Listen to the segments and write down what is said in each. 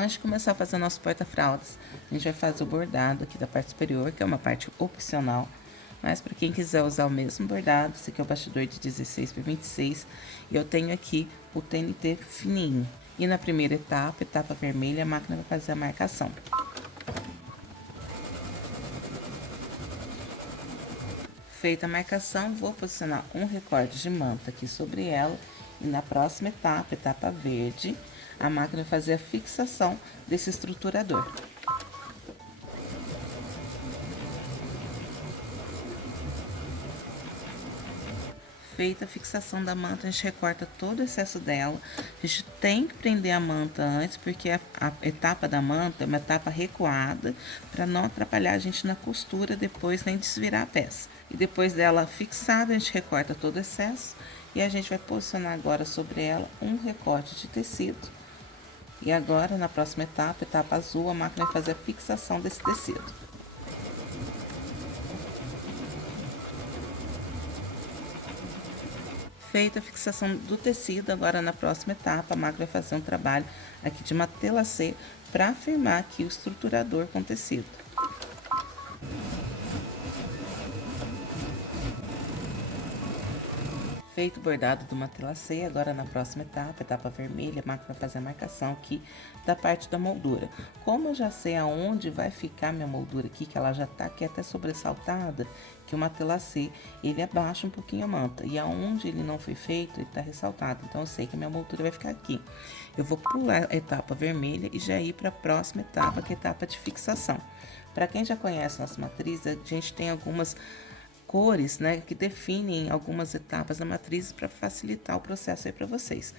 antes de começar a fazer o nosso porta-fraldas, a gente vai fazer o bordado aqui da parte superior, que é uma parte opcional. Mas para quem quiser usar o mesmo bordado, esse aqui é o bastidor de 16 por 26, e eu tenho aqui o TNT fininho. E na primeira etapa, etapa vermelha, a máquina vai fazer a marcação. Feita a marcação, vou posicionar um recorte de manta aqui sobre ela, e na próxima etapa, etapa verde, a máquina vai fazer a fixação desse estruturador. Feita a fixação da manta, a gente recorta todo o excesso dela. A gente tem que prender a manta antes, porque a etapa da manta é uma etapa recuada, para não atrapalhar a gente na costura depois, nem desvirar a peça. E depois dela fixada, a gente recorta todo o excesso e a gente vai posicionar agora sobre ela um recorte de tecido. E agora, na próxima etapa, etapa azul, a máquina vai fazer a fixação desse tecido. Feita a fixação do tecido, agora na próxima etapa, a máquina vai fazer um trabalho aqui de matelacê para firmar aqui o estruturador com tecido. Feito o bordado do matelacê, agora na próxima etapa, etapa vermelha, a máquina vai fazer a marcação aqui da parte da moldura. Como eu já sei aonde vai ficar minha moldura aqui, que ela já tá aqui até sobressaltada, que o matelacê, ele abaixa um pouquinho a manta, e aonde ele não foi feito, ele tá ressaltado, então eu sei que a minha moldura vai ficar aqui. Eu vou pular a etapa vermelha e já ir para a próxima etapa, que é a etapa de fixação. Para quem já conhece nossa matriz, a gente tem algumas cores, né, que definem algumas etapas da matriz para facilitar o processo aí para vocês.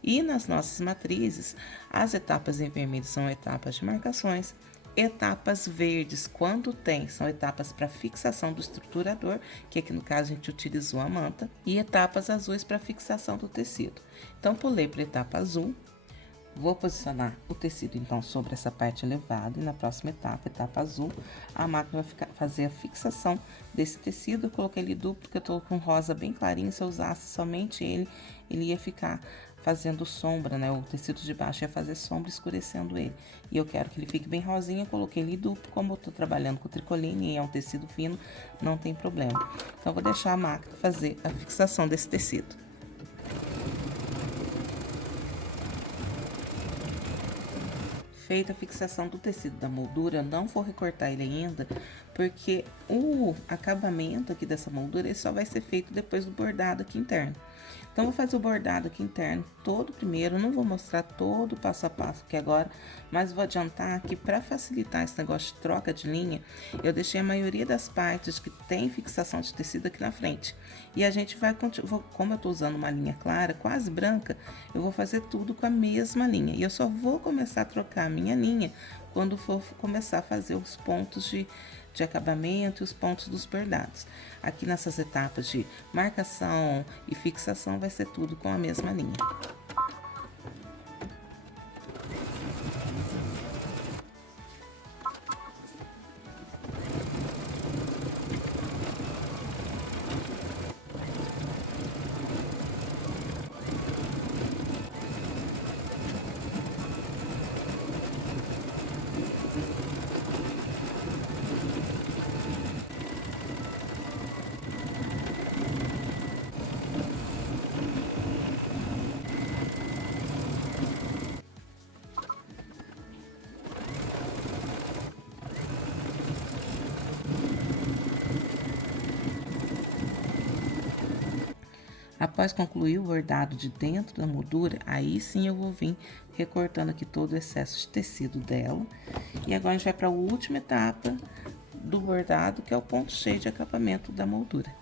E nas nossas matrizes, as etapas em vermelho são etapas de marcações, etapas verdes, quando tem, são etapas para fixação do estruturador, que aqui no caso a gente utilizou a manta, e etapas azuis para fixação do tecido. Então, pulei para a etapa azul. Vou posicionar o tecido, então, sobre essa parte elevada, e na próxima etapa, etapa azul, a máquina vai fazer a fixação desse tecido. Eu coloquei ele duplo, porque eu tô com rosa bem clarinho, se eu usasse somente ele ia ficar fazendo sombra, né? O tecido de baixo ia fazer sombra, escurecendo ele. E eu quero que ele fique bem rosinha, eu coloquei ele duplo, como eu tô trabalhando com tricoline e é um tecido fino, não tem problema. Então, eu vou deixar a máquina fazer a fixação desse tecido. Feita a fixação do tecido da moldura, eu não vou recortar ele ainda, porque o acabamento aqui dessa moldura ele só vai ser feito depois do bordado aqui interno. Então, vou fazer o bordado aqui interno todo primeiro, não vou mostrar todo o passo a passo aqui agora, mas vou adiantar que para facilitar esse negócio de troca de linha, eu deixei a maioria das partes que tem fixação de tecido aqui na frente. E a gente vai, como eu tô usando uma linha clara, quase branca, eu vou fazer tudo com a mesma linha. E eu só vou começar a trocar a minha linha quando for começar a fazer os pontos de acabamento e os pontos dos bordados. Aqui nessas etapas de marcação e fixação vai ser tudo com a mesma linha. Após concluir o bordado de dentro da moldura, aí sim eu vou vir recortando aqui todo o excesso de tecido dela. E agora a gente vai para a última etapa do bordado, que é o ponto cheio de acabamento da moldura.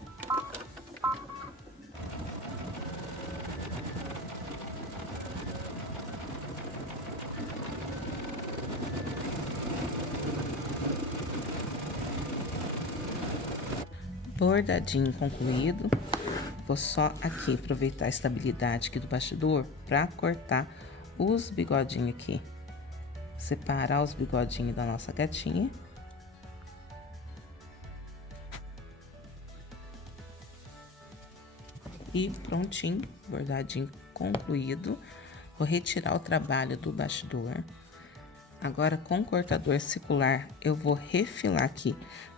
Bordadinho concluído. Vou só aqui aproveitar a estabilidade aqui do bastidor para cortar os bigodinhos aqui. Separar os bigodinhos da nossa gatinha. E prontinho, bordadinho concluído. Vou retirar o trabalho do bastidor. Agora, com o cortador circular, eu vou refilar aqui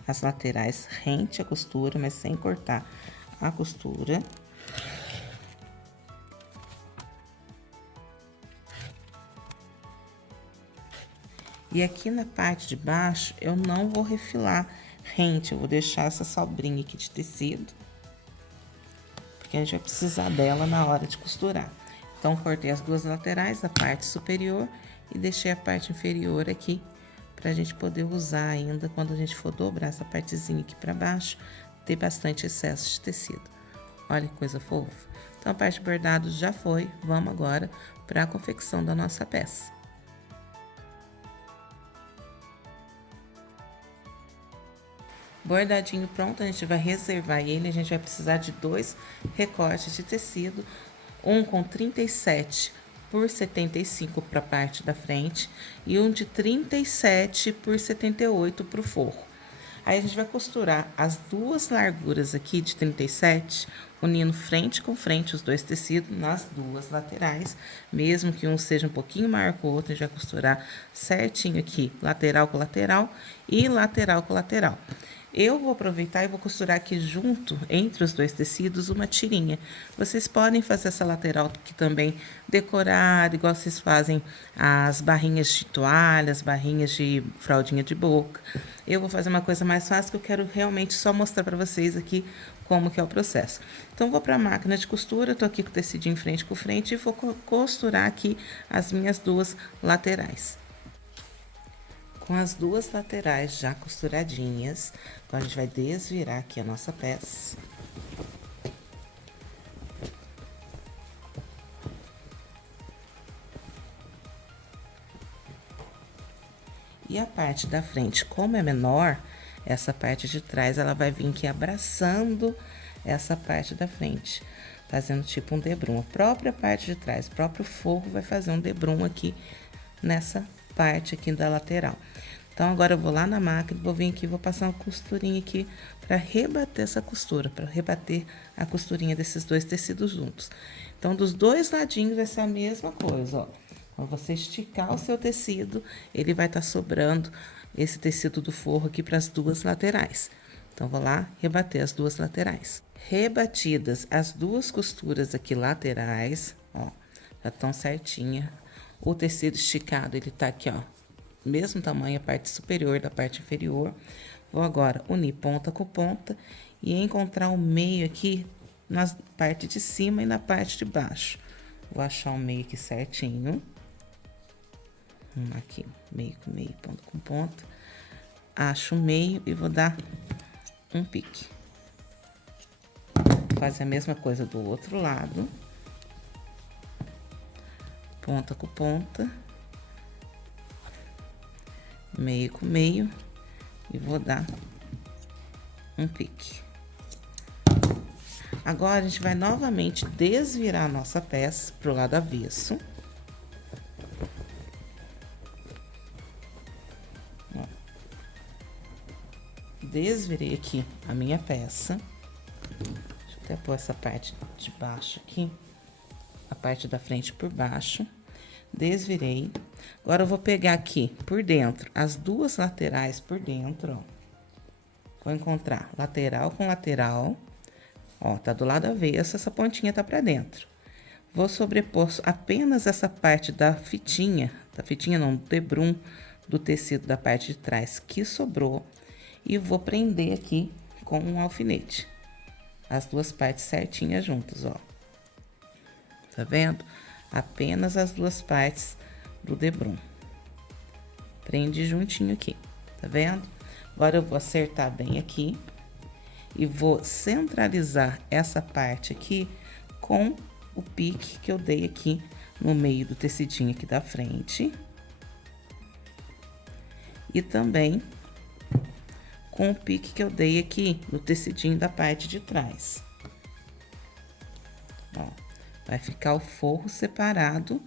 as laterais rente à costura, mas sem cortar a costura. E aqui na parte de baixo, eu não vou refilar rente, eu vou deixar essa sobrinha aqui de tecido, porque a gente vai precisar dela na hora de costurar. Então, cortei as duas laterais, a parte superior, e deixei a parte inferior aqui, pra gente poder usar ainda quando a gente for dobrar essa partezinha aqui pra baixo, ter bastante excesso de tecido. Olha que coisa fofa. Então, a parte bordado já foi, vamos agora pra confecção da nossa peça. Bordadinho pronto, a gente vai reservar ele, a gente vai precisar de 2 recortes de tecido, um com 37 por 75 para a parte da frente e um de 37 por 78 para o forro. Aí a gente vai costurar as duas larguras aqui de 37, unindo frente com frente os dois tecidos nas duas laterais, mesmo que um seja um pouquinho maior que o outro, a gente vai costurar certinho aqui, lateral com lateral e lateral com lateral. Eu vou aproveitar e vou costurar aqui junto, entre os dois tecidos, uma tirinha. Vocês podem fazer essa lateral aqui também decorada, igual vocês fazem as barrinhas de toalha, as barrinhas de fraldinha de boca. Eu vou fazer uma coisa mais fácil que eu quero realmente só mostrar pra vocês aqui como que é o processo. Então, vou pra máquina de costura, tô aqui com o tecidinho frente com frente e vou costurar aqui as minhas duas laterais. Com as duas laterais já costuradinhas, então a gente vai desvirar aqui a nossa peça. E a parte da frente, como é menor, essa parte de trás, ela vai vir aqui abraçando essa parte da frente, fazendo tipo um debrum. A própria parte de trás, o próprio forro vai fazer um debrum aqui nessa parte aqui da lateral. Então, agora eu vou lá na máquina, vou vir aqui, vou passar uma costurinha aqui para rebater essa costura, para rebater a costurinha desses dois tecidos juntos. Então, dos dois ladinhos vai ser a mesma coisa, ó. Quando você esticar o seu tecido, ele vai estar sobrando esse tecido do forro aqui para as duas laterais. Então, vou lá rebater as duas laterais. Rebatidas as duas costuras aqui laterais, ó, já estão certinha. O tecido esticado, ele tá aqui, ó, mesmo tamanho, a parte superior da parte inferior. Vou agora unir ponta com ponta e encontrar o meio aqui na parte de cima e na parte de baixo. Vou achar o meio aqui certinho. Aqui, meio com meio, ponta com ponta. Acho o meio e vou dar um pique. Fazer a mesma coisa do outro lado. Ponta com ponta. Meio com meio. E vou dar um pique. Agora, a gente vai novamente desvirar a nossa peça pro lado avesso. Desvirei aqui a minha peça. Deixa eu até pôr essa parte de baixo aqui. A parte da frente por baixo. Desvirei. Agora, eu vou pegar aqui por dentro, as duas laterais por dentro, ó. Vou encontrar lateral com lateral. Ó, tá do lado avesso, essa pontinha tá pra dentro. Vou sobrepor apenas essa parte da fitinha não, do debrum do tecido da parte de trás que sobrou. E vou prender aqui com um alfinete. As duas partes certinhas juntas, ó. Tá vendo? Apenas as duas partes do debrum. Prende juntinho aqui, tá vendo? Agora eu vou acertar bem aqui. E vou centralizar essa parte aqui com o pique que eu dei aqui no meio do tecidinho aqui da frente. E também com o pique que eu dei aqui no tecidinho da parte de trás. Ó, vai ficar o forro separado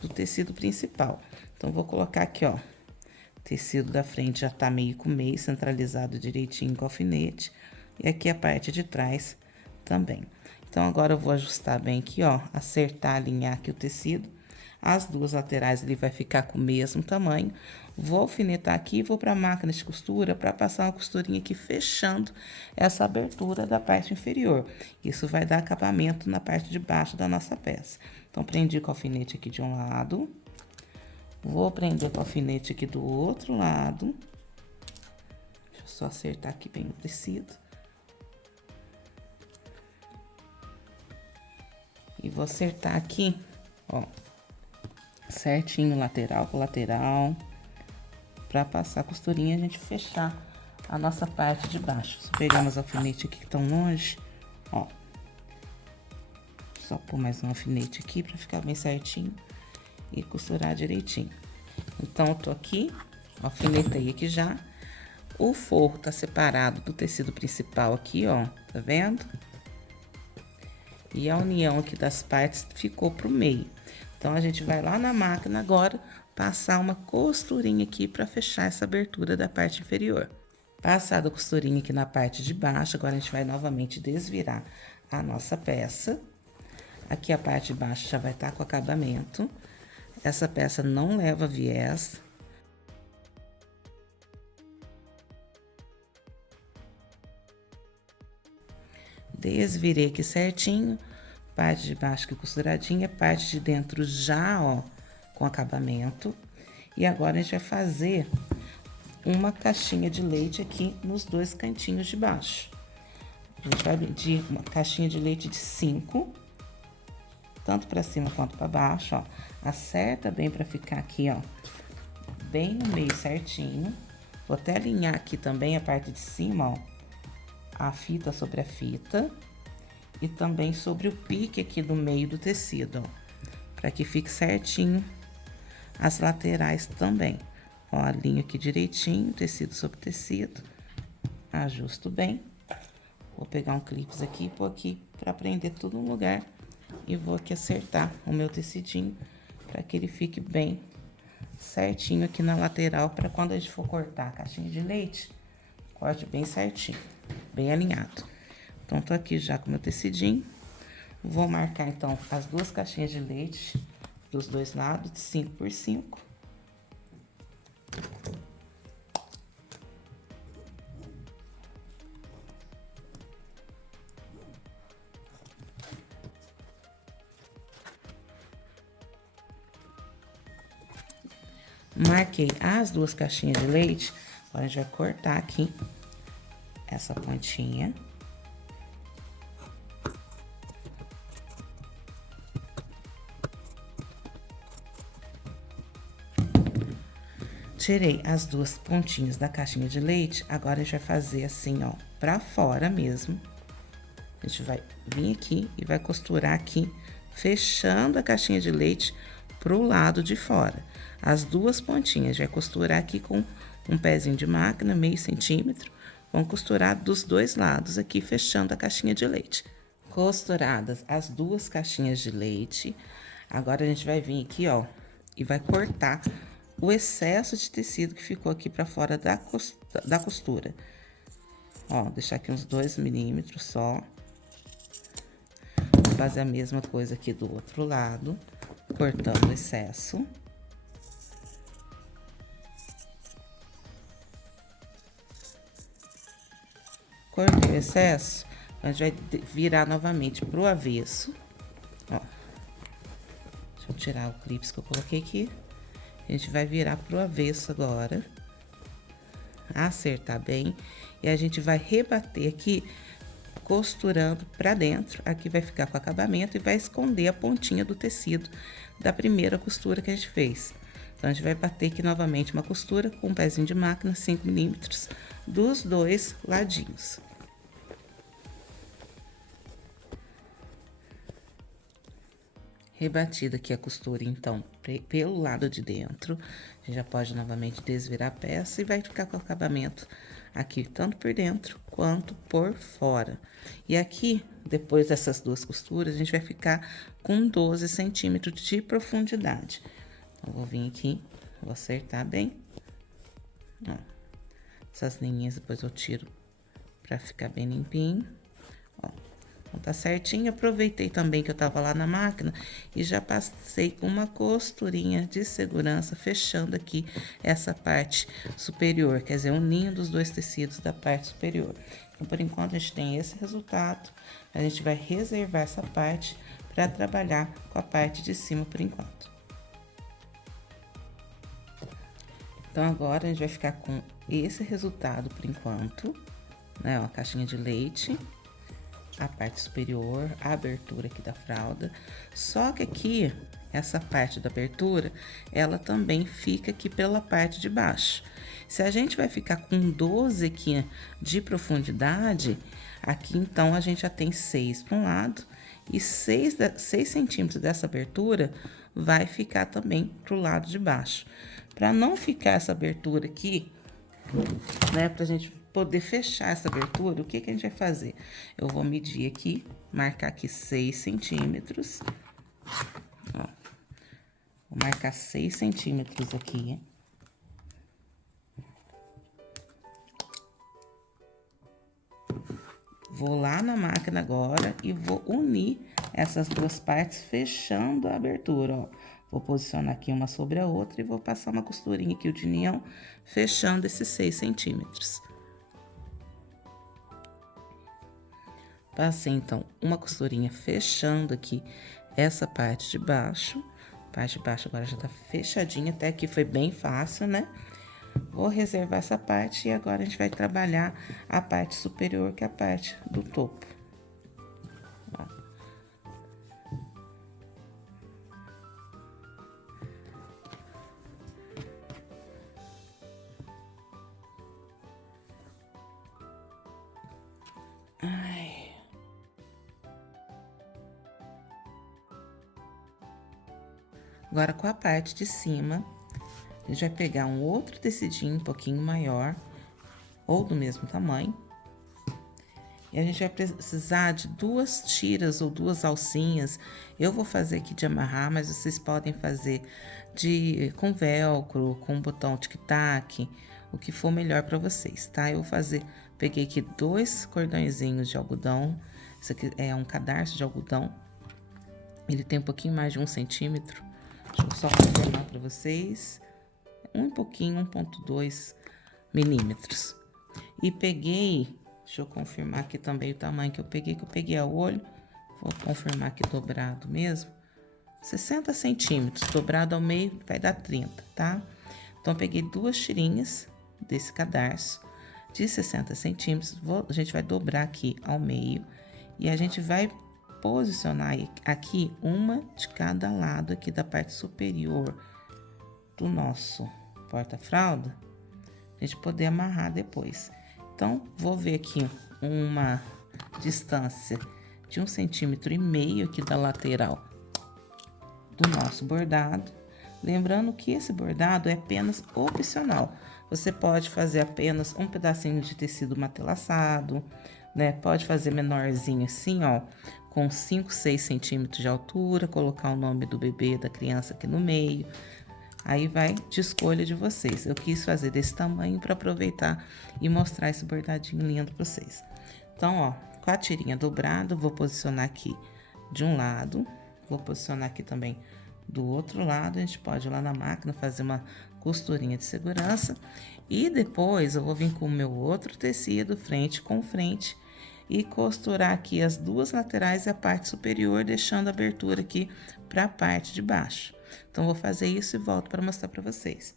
do tecido principal. Então, vou colocar aqui, ó, o tecido da frente já tá meio com meio, centralizado direitinho com o alfinete. E aqui a parte de trás também. Então, agora eu vou ajustar bem aqui, ó, acertar, alinhar aqui o tecido. As duas laterais ele vai ficar com o mesmo tamanho. Vou alfinetar aqui e vou para a máquina de costura para passar uma costurinha aqui fechando essa abertura da parte inferior. Isso vai dar acabamento na parte de baixo da nossa peça. Então, prendi com o alfinete aqui de um lado. Vou prender com o alfinete aqui do outro lado. Deixa eu só acertar aqui bem o tecido. E vou acertar aqui, ó, certinho lateral com lateral, pra passar a costurinha e a gente fechar a nossa parte de baixo. Só pegamos alfinete aqui que estão longe, ó. Só pôr mais um alfinete aqui pra ficar bem certinho e costurar direitinho. Então, eu tô aqui, alfinetei aqui já. O forro tá separado do tecido principal aqui, ó, tá vendo? E a união aqui das partes ficou pro meio. Então, a gente vai lá na máquina agora, passar uma costurinha aqui para fechar essa abertura da parte inferior. Passada a costurinha aqui na parte de baixo, agora a gente vai novamente desvirar a nossa peça. Aqui a parte de baixo já vai estar com acabamento. Essa peça não leva viés. Desvirei aqui certinho, parte de baixo aqui costuradinha, parte de dentro já, ó, com acabamento. E agora a gente vai fazer uma caixinha de leite aqui nos dois cantinhos de baixo. A gente vai medir uma caixinha de leite de 5, tanto para cima quanto para baixo, ó. Acerta bem para ficar aqui, ó, bem no meio certinho. Vou até alinhar aqui também a parte de cima, ó, a fita sobre a fita e também sobre o pique aqui do meio do tecido, ó, para que fique certinho as laterais também. Ó, alinho aqui direitinho, tecido sobre tecido, ajusto bem. Vou pegar um clips aqui e pôr aqui para prender tudo no lugar e vou aqui acertar o meu tecidinho para que ele fique bem certinho aqui na lateral, para quando a gente for cortar a caixinha de leite, corte bem certinho, bem alinhado. Então, tô aqui já com o meu tecidinho. Vou marcar, então, as duas caixinhas de leite dos dois lados, de 5 por 5. Marquei as duas caixinhas de leite, agora a gente vai cortar aqui essa pontinha. Tirei as duas pontinhas da caixinha de leite, agora a gente vai fazer assim, ó, pra fora mesmo. A gente vai vir aqui e vai costurar aqui, fechando a caixinha de leite pro lado de fora. As duas pontinhas, vai costurar aqui com um pezinho de máquina, meio centímetro. Vamos costurar dos dois lados aqui, fechando a caixinha de leite. Costuradas as duas caixinhas de leite, agora a gente vai vir aqui, ó, e vai cortar o excesso de tecido que ficou aqui pra fora da costura. Ó, deixar aqui uns 2 milímetros só. Vou fazer a mesma coisa aqui do outro lado, cortando o excesso. Cortei o excesso, a gente vai virar novamente pro avesso, ó. Deixa eu tirar o clips que eu coloquei aqui. A gente vai virar pro avesso agora, acertar bem, e a gente vai rebater aqui, costurando pra dentro. Aqui vai ficar com acabamento e vai esconder a pontinha do tecido da primeira costura que a gente fez. Então, a gente vai bater aqui novamente uma costura com um pezinho de máquina, 5 milímetros, dos dois ladinhos. Rebatida aqui a costura, então, pelo lado de dentro, a gente já pode novamente desvirar a peça e vai ficar com o acabamento aqui, tanto por dentro quanto por fora. E aqui, depois dessas duas costuras, a gente vai ficar com 12 centímetros de profundidade. Então, vou vir aqui, vou acertar bem. Ó, essas linhas depois eu tiro pra ficar bem limpinho. Ó, Então, tá certinho. Aproveitei também que eu tava lá na máquina e já passei uma costurinha de segurança, fechando aqui essa parte superior, quer dizer, unindo os dois tecidos da parte superior. Então, por enquanto, a gente tem esse resultado. A gente vai reservar essa parte para trabalhar com a parte de cima por enquanto. Então, agora a gente vai ficar com esse resultado por enquanto, né? Ó, a caixinha de leite, a parte superior, a abertura aqui da fralda. Só que aqui, essa parte da abertura, ela também fica aqui pela parte de baixo. Se a gente vai ficar com 12 aqui de profundidade, aqui então a gente já tem 6 para um lado e 6 centímetros dessa abertura vai ficar também pro lado de baixo. Para não ficar essa abertura aqui, né, pra gente poder fechar essa abertura, o que que a gente vai fazer? Eu vou medir aqui, marcar aqui 6 centímetros. Ó, vou marcar 6 centímetros aqui. Vou lá na máquina agora e vou unir essas duas partes, fechando a abertura, ó. Vou posicionar aqui uma sobre a outra e vou passar uma costurinha aqui de união, fechando esses 6 centímetros. Passei, então, uma costurinha fechando aqui essa parte de baixo. A parte de baixo agora já tá fechadinha, até aqui foi bem fácil, né? Vou reservar essa parte e agora a gente vai trabalhar a parte superior, que é a parte do topo. Ó. Ai. Agora, com a parte de cima, a gente vai pegar um outro tecidinho um pouquinho maior, ou do mesmo tamanho. E a gente vai precisar de 2 tiras ou 2 alcinhas. Eu vou fazer aqui de amarrar, mas vocês podem fazer com velcro, com botão tic-tac, o que for melhor para vocês, tá? Eu vou fazer, peguei aqui 2 cordõezinhos de algodão. Isso aqui é um cadarço de algodão. Ele tem um pouquinho mais de 1 centímetro. Deixa eu só confirmar para vocês. Um pouquinho, 1,2 milímetros. E peguei, deixa eu confirmar aqui também o tamanho que eu peguei a olho. Vou confirmar aqui dobrado mesmo. 60 centímetros, dobrado ao meio vai dar 30, tá? Então, eu peguei 2 tirinhas desse cadarço de 60 centímetros. A gente vai dobrar aqui ao meio e a gente vai posicionar aqui uma de cada lado aqui da parte superior do nosso porta-fralda, a gente poder amarrar depois. Então, vou ver aqui uma distância de 1,5 centímetros aqui da lateral do nosso bordado. Lembrando que esse bordado é apenas opcional. Você pode fazer apenas um pedacinho de tecido matelaçado, né? Pode fazer menorzinho assim, ó, com 5, 6 centímetros de altura, colocar o nome do bebê, da criança aqui no meio. Aí vai de escolha de vocês. Eu quis fazer desse tamanho para aproveitar e mostrar esse bordadinho lindo para vocês. Então, ó, com a tirinha dobrada, vou posicionar aqui de um lado, vou posicionar aqui também do outro lado. A gente pode ir lá na máquina fazer uma costurinha de segurança e depois eu vou vir com o meu outro tecido frente com frente e costurar aqui as duas laterais e a parte superior, deixando a abertura aqui para a parte de baixo. Então, vou fazer isso e volto para mostrar para vocês.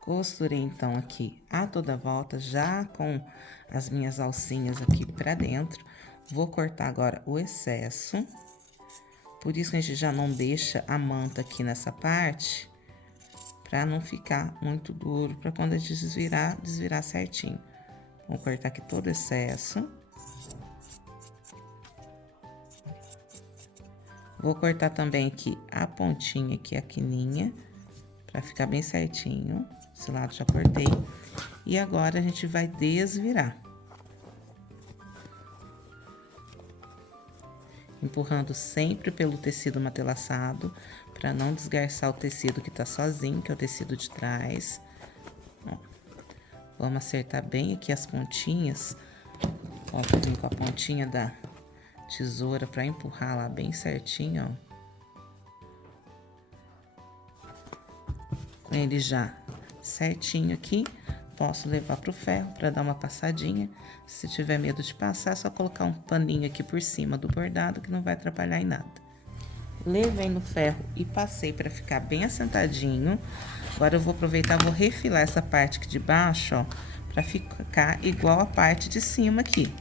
Costurei, então, aqui a toda volta, já com as minhas alcinhas aqui para dentro. Vou cortar agora o excesso. Por isso, a gente já não deixa a manta aqui nessa parte, para não ficar muito duro, para quando a gente desvirar certinho. Vou cortar aqui todo o excesso. Vou cortar também aqui a pontinha aqui, a quininha, pra ficar bem certinho. Esse lado já cortei. E agora a gente vai desvirar. Empurrando sempre pelo tecido matelaçado, pra não desgarçar o tecido que tá sozinho, que é o tecido de trás. Ó, vamos acertar bem aqui as pontinhas. Ó, vou vir com a pontinha tesoura para empurrar lá bem certinho, ó. Com ele já certinho aqui, posso levar pro ferro para dar uma passadinha. Se tiver medo de passar, é só colocar um paninho aqui por cima do bordado que não vai atrapalhar em nada. Levei no ferro e passei para ficar bem assentadinho. Agora eu vou aproveitar, vou refilar essa parte aqui de baixo, ó, para ficar igual a parte de cima aqui.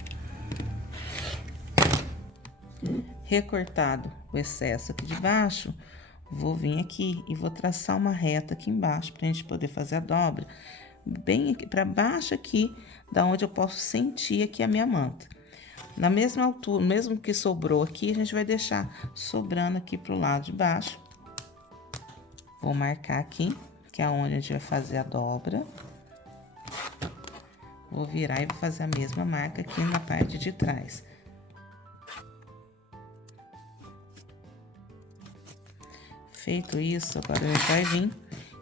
Recortado o excesso aqui de baixo, vou vir aqui e vou traçar uma reta aqui embaixo pra gente poder fazer a dobra bem aqui para baixo aqui, da onde eu posso sentir aqui a minha manta. Na mesma altura, mesmo que sobrou aqui, a gente vai deixar sobrando aqui pro lado de baixo. Vou marcar aqui, que é onde a gente vai fazer a dobra. Vou virar e vou fazer a mesma marca aqui na parte de trás. Feito isso, agora a gente vai vir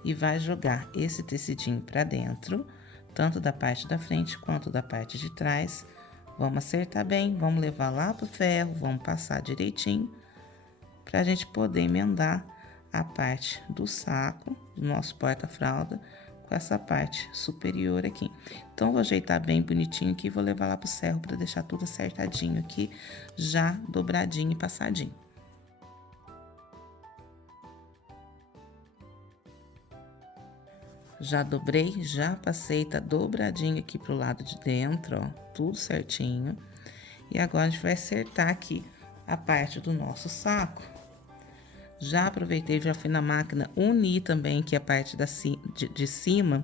e vai jogar esse tecidinho pra dentro, tanto da parte da frente quanto da parte de trás. Vamos acertar bem, vamos levar lá pro ferro, vamos passar direitinho, pra gente poder emendar a parte do saco, do nosso porta-fralda, com essa parte superior aqui. Então, vou ajeitar bem bonitinho aqui e vou levar lá pro ferro pra deixar tudo acertadinho aqui, já dobradinho e passadinho. Já dobrei, já passei, tá dobradinho aqui pro lado de dentro, ó, tudo certinho. E agora a gente vai acertar aqui a parte do nosso saco. Já aproveitei, já fui na máquina, uni também aqui a parte de cima,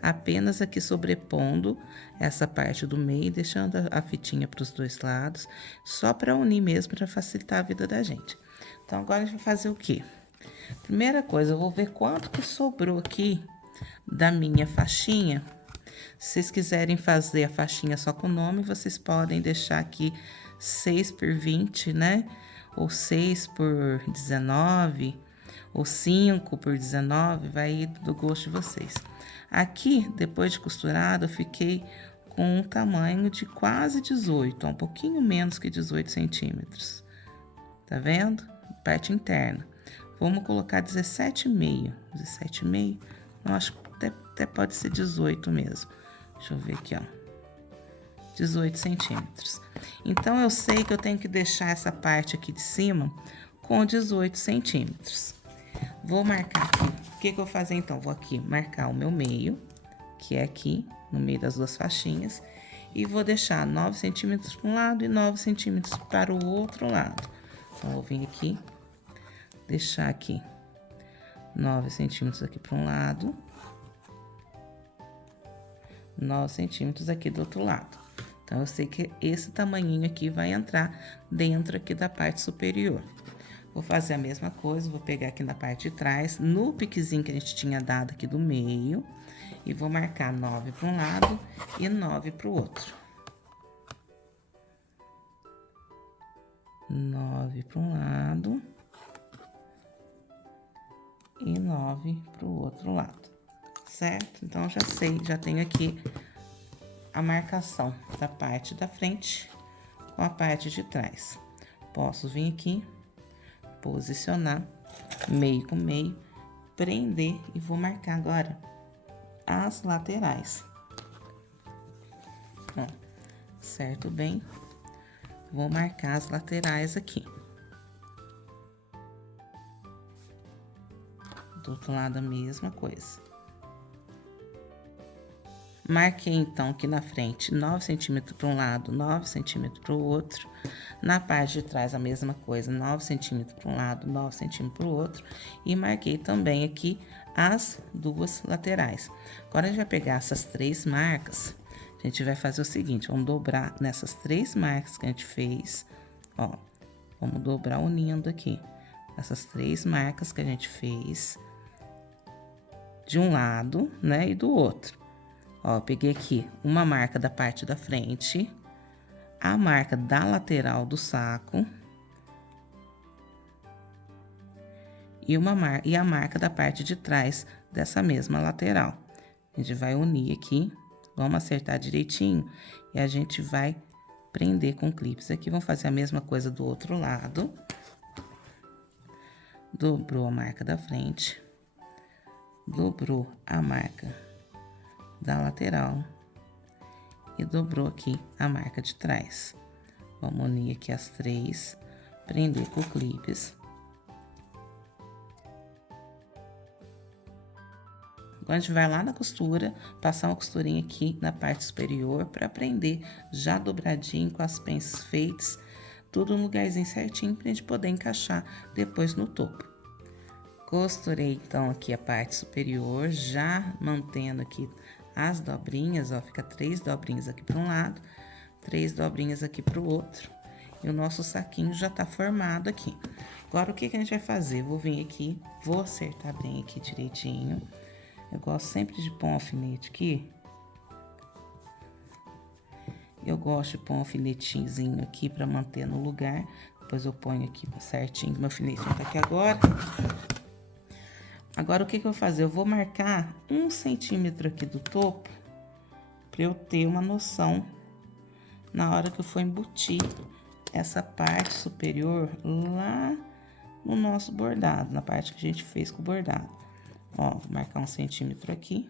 apenas aqui sobrepondo essa parte do meio, deixando a fitinha pros dois lados, só pra unir mesmo, pra facilitar a vida da gente. Então, agora a gente vai fazer o quê? Primeira coisa, eu vou ver quanto que sobrou aqui da minha faixinha. Se vocês quiserem fazer a faixinha só com o nome, vocês podem deixar aqui 6 por 20, né? Ou 6 por 19, ou 5 por 19, vai ir do gosto de vocês. Aqui, depois de costurado, eu fiquei com um tamanho de quase 18, um pouquinho menos que 18 centímetros. Tá vendo? Parte interna. Vamos colocar 17,5. 17,5. Eu acho que até pode ser 18 mesmo. Deixa eu ver aqui, ó. 18 centímetros. Então, eu sei que eu tenho que deixar essa parte aqui de cima com 18 centímetros. Vou marcar aqui. O que eu vou fazer, então? Vou aqui marcar o meu meio, que é aqui, no meio das duas faixinhas. E vou deixar 9 centímetros para um lado e 9 centímetros para o outro lado. Então, vou vir aqui, deixar aqui 9 centímetros aqui para um lado, 9 centímetros aqui do outro lado. Então, eu sei que esse tamanhinho aqui vai entrar dentro aqui da parte superior. Vou fazer a mesma coisa, vou pegar aqui na parte de trás, no piquezinho que a gente tinha dado aqui do meio, e vou marcar 9 para um lado e 9 para o outro. 9 para um lado e 9 para o outro lado, certo? Então, já sei, já tenho aqui a marcação da parte da frente com a parte de trás. Posso vir aqui, posicionar meio com meio, prender e vou marcar agora as laterais. Ó, certo bem? Vou marcar as laterais aqui. Do outro lado a mesma coisa. Marquei, então, aqui na frente 9 centímetros para um lado, 9 centímetros para o outro. Na parte de trás, a mesma coisa, 9 centímetros para um lado, 9 centímetros para o outro. E marquei também aqui as duas laterais. Agora, a gente vai pegar essas 3 marcas, a gente vai fazer o seguinte, vamos dobrar nessas 3 marcas que a gente fez, ó. Vamos dobrar unindo aqui, essas 3 marcas que a gente fez, de um lado, né, e do outro. Ó, peguei aqui uma marca da parte da frente, a marca da lateral do saco e a marca da parte de trás dessa mesma lateral. A gente vai unir aqui, vamos acertar direitinho e a gente vai prender com clipes. Aqui vamos fazer a mesma coisa do outro lado. Dobrou a marca da frente, dobrou a marca da lateral e dobrou aqui a marca de trás. Vamos unir aqui as três, prender com clipes. Agora, a gente vai lá na costura, passar uma costurinha aqui na parte superior para prender já dobradinho com as penças feitas, tudo no lugarzinho certinho pra gente poder encaixar depois no topo. Costurei então aqui a parte superior, já mantendo aqui as dobrinhas, ó, fica 3 dobrinhas aqui para um lado, 3 dobrinhas aqui para o outro. E o nosso saquinho já tá formado aqui. Agora, o que que a gente vai fazer? Vou vir aqui, vou acertar bem aqui direitinho. Eu gosto sempre de pôr um alfinete aqui. Eu gosto de pôr um alfinetinho aqui para manter no lugar. Depois eu ponho aqui certinho, meu alfinetinho tá aqui agora. Agora, o que que eu vou fazer? Eu vou marcar 1 centímetro aqui do topo, para eu ter uma noção na hora que eu for embutir essa parte superior lá no nosso bordado, na parte que a gente fez com o bordado. Ó, vou marcar 1 centímetro aqui,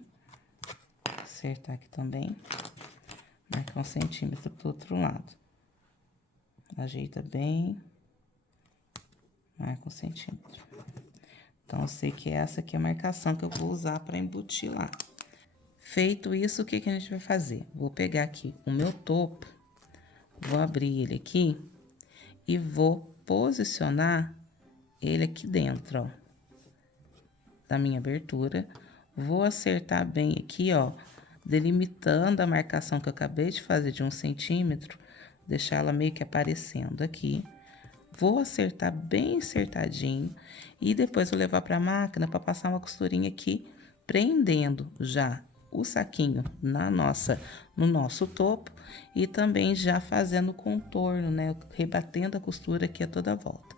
acertar aqui também, marcar 1 centímetro pro outro lado. Ajeita bem, marca 1 centímetro. Então, eu sei que essa aqui é a marcação que eu vou usar para embutir lá. Feito isso, o que que a gente vai fazer? Vou pegar aqui o meu topo, vou abrir ele aqui e vou posicionar ele aqui dentro, ó, da minha abertura. Vou acertar bem aqui, ó, delimitando a marcação que eu acabei de fazer de 1 centímetro, deixar ela meio que aparecendo aqui. Vou acertar bem acertadinho e depois vou levar para a máquina para passar uma costurinha aqui, prendendo já o saquinho no nosso topo e também já fazendo o contorno, né? Rebatendo a costura aqui a toda volta.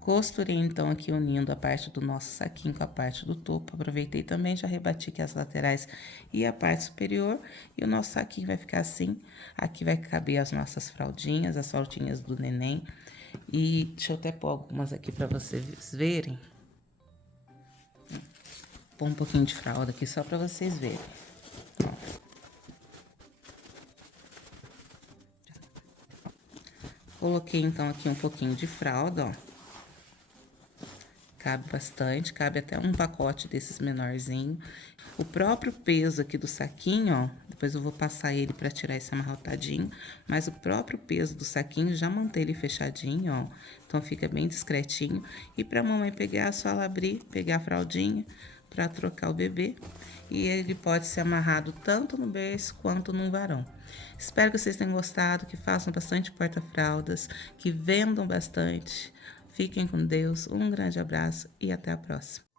Costurei então aqui unindo a parte do nosso saquinho com a parte do topo. Aproveitei também, já rebati aqui as laterais e a parte superior. E o nosso saquinho vai ficar assim. Aqui vai caber as nossas fraldinhas, as fraldinhas do neném. E deixa eu até pôr algumas aqui pra vocês verem. Pôr um pouquinho de fralda aqui só pra vocês verem. Ó. Coloquei então aqui um pouquinho de fralda, ó. Cabe bastante, cabe até um pacote desses menorzinho. O próprio peso aqui do saquinho, ó, depois eu vou passar ele pra tirar esse amarrotadinho, mas o próprio peso do saquinho já mantém ele fechadinho, ó. Então, fica bem discretinho. E pra mamãe pegar, é só ela abrir, pegar a fraldinha pra trocar o bebê. E ele pode ser amarrado tanto no berço quanto no varão. Espero que vocês tenham gostado, que façam bastante porta-fraldas, que vendam bastante. Fiquem com Deus, um grande abraço e até a próxima.